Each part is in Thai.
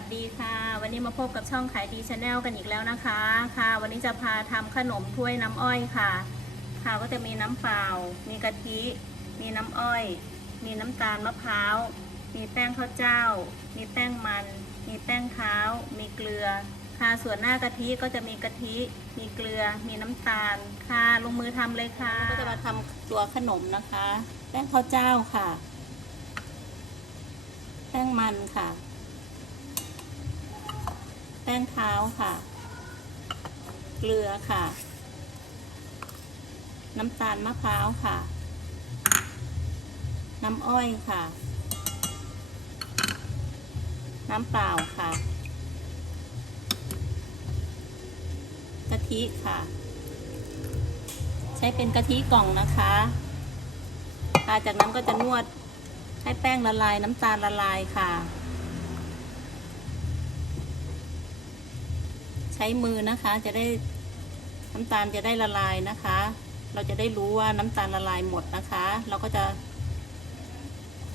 วัสดีค่ะ วันนี้มาพบกับช่องขายดีชาแนลกันอีกแล้วนะคะ ค่ะ วันนี้จะพาทำขนมถ้วยน้ำอ้อยค่ะ ค่ะก็จะมีน้ำเปล่า มีกะทิ มีน้ำอ้อย มีน้ำตาลมะพร้าว มีแป้งข้าวเจ้า มีแป้งมัน มีแป้งเท้า มีเกลือ ค่ะส่วนหน้ากะทิก็จะมีกะทิ มีเกลือ มีน้ำตาล ค่ะลงมือทำเลยค่ะ ก็จะมาทำตัวขนมนะคะ แป้งข้าวเจ้าค่ะ แป้งมันค่ะ ป้งเท้าค่ะ เกลือค่ะ น้ำตาลมะพร้าวค่ะ น้ำอ้อยค่ะ น้ำเปล่าค่ะกะทิค่ะ ใช้เป็นกะทิกล่องนะคะค่ะจากนั้นก็จะนวดให้แป้งละลายน้ำตาลละลายค่ะ ใช้มือนะคะจะได้น้ำตาลจะได้ละลายนะคะ เราจะได้รู้ว่าน้ำตาลละลายหมดนะคะ เราก็จะ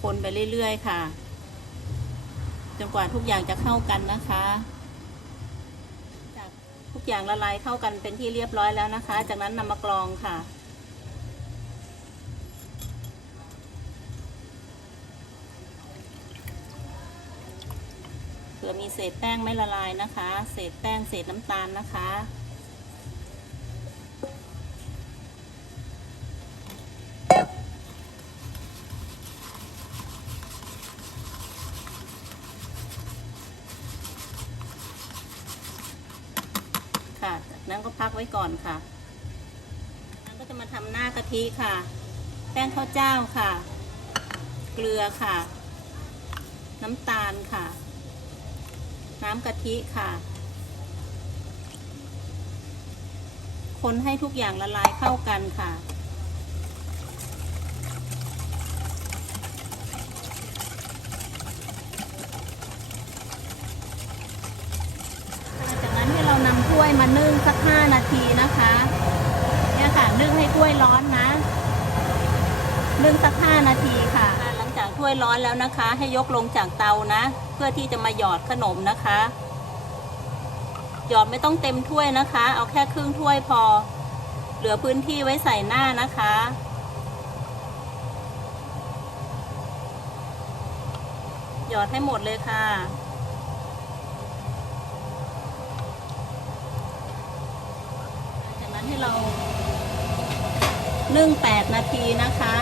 คนไปเรื่อยๆค่ะ จนกว่าทุกอย่างจะเข้ากันนะคะ จากทุกอย่างละลายเข้ากันเป็นที่เรียบร้อยแล้วนะคะ จากนั้นนำมากรองค่ะ ผื่อมีเศษแป้งไม่ละลายนะคะ เศษแป้งเศษน้ำตาลนะคะ ค่ะจากนั้นก็พักไว้ก่อนค่ะนั้นก็จะมาทำหน้ากะทิค่ะ แป้งข้าวเจ้าค่ะ เกลือค่ะ น้ำตาลค่ะ น้ำกะทิค่ะ คนให้ทุกอย่างละลายเข้ากันค่ะ จากนั้นให้เรานำถ้วยมานึ่งสักห้านาทีนะคะ เนี่ยค่ะ นึ่งให้ถ้วยร้อนนะ นึ่งสักห้านาทีค่ะ หลังจากถ้วยร้อนแล้วนะคะ ให้ยกลงจากเตานะ พื่อที่จะมาหยอดขนมนะคะ หยอดไม่ต้องเต็มถ้วยนะคะ เอาแค่ครึ่งถ้วยพอ เหลือพื้นที่ไว้ใส่หน้านะคะหยอดให้หมดเลยค่ะจากนั้นให้เรานึ่ง8นาทีนะคะ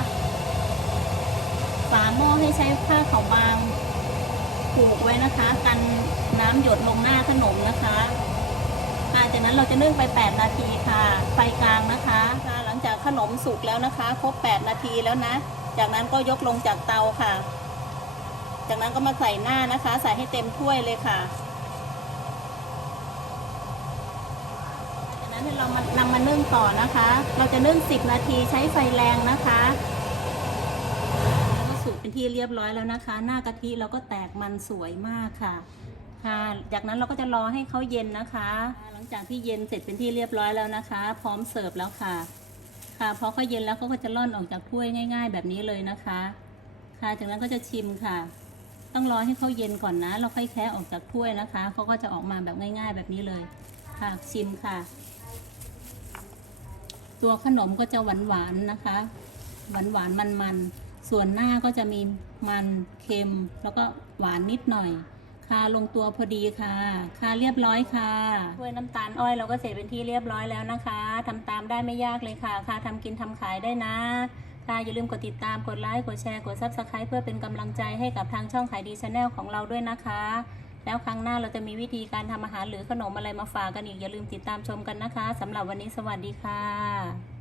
ฝาหม้อให้ใช้ผ้าขาวบาง ผูกไว้นะคะ กันน้ำหยดลงหน้าขนมนะคะค่ะจากนั้นเราจะนึ่งไป 8 นาทีค่ะไฟกลางนะคะค่ะหลังจากขนมสุกแล้วนะคะ ครบ 8 นาทีแล้วนะ จากนั้นก็ยกลงจากเตาค่ะ จากนั้นก็มาใส่หน้านะคะ ใส่ให้เต็มถ้วยเลยค่ะจากนั้นเรามานำมานึ่งต่อนะคะ เราจะนึ่ง 10 นาทีใช้ไฟแรงนะคะ สุกเป็นที่เรียบร้อยแล้วนะคะ หน้ากะทิเราก็แตกมันสวยมากค่ะค่ะ จากนั้นเราก็จะรอให้เขาเย็นนะคะ หลังจากที่เย็นเสร็จเป็นที่เรียบร้อยแล้วนะคะ พร้อมเสิร์ฟแล้วค่ะ ค่ะพอเขาเย็นแล้วเขาก็จะล่อนออกจากถ้วยง่าย ๆ แบบนี้เลยนะคะ ค่ะจากนั้นก็จะชิมค่ะ ต้องรอให้เขาเย็นก่อนนะ เราค่อยแคะออกจากถ้วยนะคะเขาก็จะออกมาแบบง่าย ๆ แบบนี้เลย ค่ะชิมค่ะ ตัวขนมก็จะหวานๆนะคะ หวานหวานมันมันๆ ส่วนหน้าก็จะมีมันเค็ม แล้วก็หวานนิดหน่อย ค่ะลงตัวพอดีค่ะ ค่ะเรียบร้อยค่ะถ้วยน้ำตาลอ้อยเราก็เสร็จเป็นที่เรียบร้อยแล้วนะคะทำตามได้ไม่ยากเลยค่ะ ค่ะทำกินทำขายได้นะค่ะอย่าลืมกดติดตามกดไลค์กดแชร์กด Subscribe เพื่อเป็นกำลังใจให้กับทางช่องขายดีชาแนลของเราด้วยนะคะ แล้วครั้งหน้าเราจะมีวิธีการทำอาหารหรือขนมอะไรมาฝากกันอีกอย่าลืมติดตามชมกันนะคะสำหรับวันนี้สวัสดีค่ะ